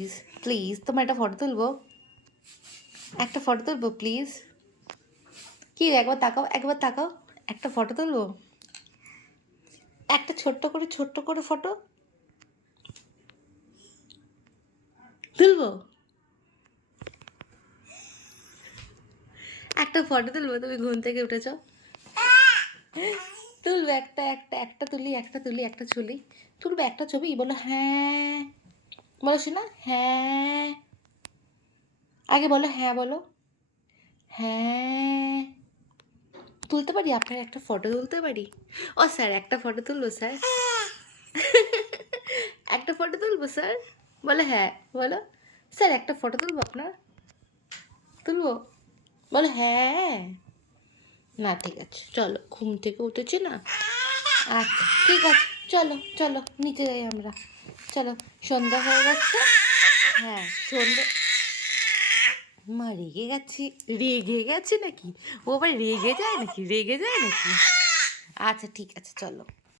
Please please তোমার একটা photo তুলবো, একটা ফটো তুলবো প্লিজ। কি একবার তাকাও, একবার তাকাও, একটা ফটো তুলবো, একটা ছোট্ট করে ফটো তুলবো, একটা ফটো তুলবো। তুমি ঘুম থেকে উঠেছ, তুলবে একটা একটা একটা তুলি, একটা তুলি, একটা ছবি তুলবে, একটা ছবি। বলো হ্যাঁ, বলো শোনা হ্যাঁ, আগে বলো হ্যাঁ, বলো হ্যাঁ। তুলতে পারি আপনার একটা ফটো তুলতে পারি? ও স্যার একটা ফটো তুলবো স্যার, একটা ফটো তুলবো স্যার। বলে হ্যাঁ, বলো স্যার একটা ফটো তুলবো আপনার, তুলবো, বলো হ্যাঁ। না ঠিক আছে চলো, ঘুম থেকে উঠেছি না, আচ্ছা ঠিক আছে, চলো চলো নিচে যাই আমরা, চলো সন্ধ্যা হয়ে গেছে। হ্যাঁ সন্ধ্যা, মা রেগে গেছে, রেগে গেছে নাকি? ও আবার রেগে যায় নাকি, রেগে যায় নাকি? আচ্ছা ঠিক আছে চলো।